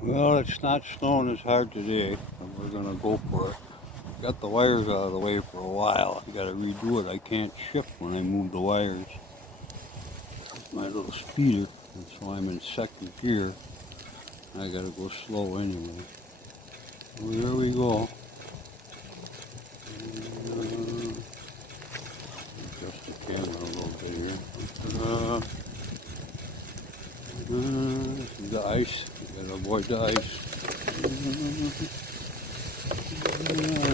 Well, it's not snowing as hard today, and we're gonna go for it. Got the wires out of the way for a while. I gotta redo it. I can't shift when I move the wires. My little speeder, and so I'm in second gear. I gotta go slow anyway. Well, there we go. Adjust the camera a little bit here. This is the ice. You gotta avoid the ice.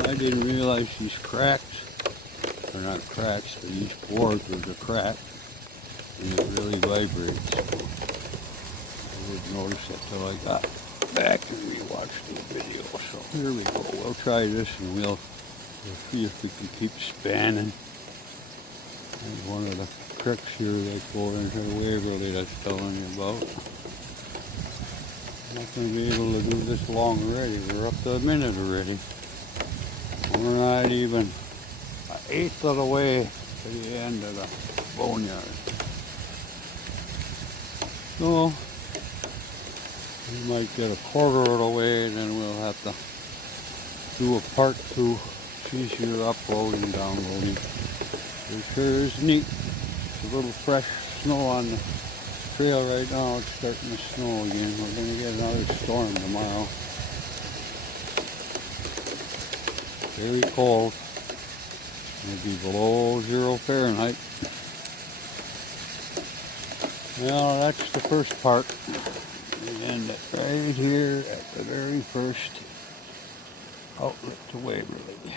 I didn't realize these cracks, they're not cracks, but each board was a crack, and it really vibrates. I didn't notice that till I got back and rewatched the video. So here we go. We'll try this and we'll see if we can keep spanning. There's one of the cricks here that go into Waverly that's telling you about. I'm not going to be able to do this long already. We're up to a minute already. We're not even an eighth of the way to the end of the Boneyard. So, we might get a quarter of the way and then we'll have to do a part 2. She's here uploading and downloading. It sure is neat. It's a little fresh snow on the trail right now. It's starting to snow again. We're going to get another storm tomorrow. Very cold. Maybe below 0 Fahrenheit. Well, that's the first part. We end it right here at the very first outlet to Waverly.